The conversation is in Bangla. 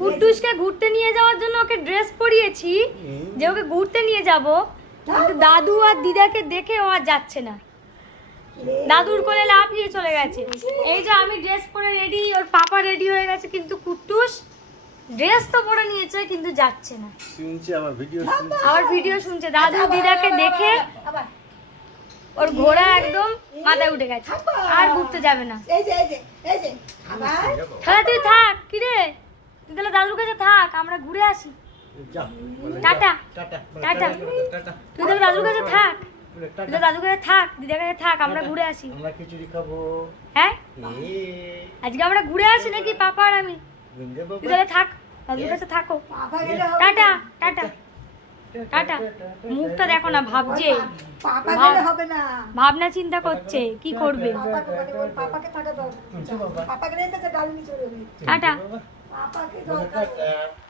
কুট্টুসকে ঘুরতে নিয়ে যাওয়ার জন্য ওকে ড্রেস পরিয়েছি যে ওকে ঘুরতে নিয়ে যাব কিন্তু দাদু আর দিদাকে দেখে ও আর যাচ্ছে না। দাদুর কোলে লাফিয়ে চলে গেছে। এই যে আমি ড্রেস পরে রেডি ওর পাপা রেডি হয়ে গেছে কিন্তু কুট্টুস ড্রেস তো পরে নিয়েছে কিন্তু যাচ্ছে না। শুনছে আমার ভিডিও শুনছে। আবার ভিডিও শুনছে দাদু দিদাকে দেখে ওর ঘোড়া একদম মাথায় উঠে গেছে। আর ঘুরতে যাবে না। এই যে এই যে এই যে আবার। তুই থাক। তুই তাহলে দাদুর কাছে থাক আমরা ঘুরে আসি। টাটা। টাটা তুই তাহলে দাদুর কাছে থাক। তুই তো দাদুর কাছে থাক দিদার কাছে থাক আমরা ঘুরে আসি। আমরা খিচুড়ি খাব। হ্যাঁ? আজকে আমরা ঘুরে আসি নাকি পাপা আর আমি? তুই তাহলে থাক দাদুর কাছে থাকো। Tata tata. টাটা মুখটা দেখো না ভাবছে। ভাবনা চিন্তা করছে কি করবে? মানে টাটা। 八几多？我哋。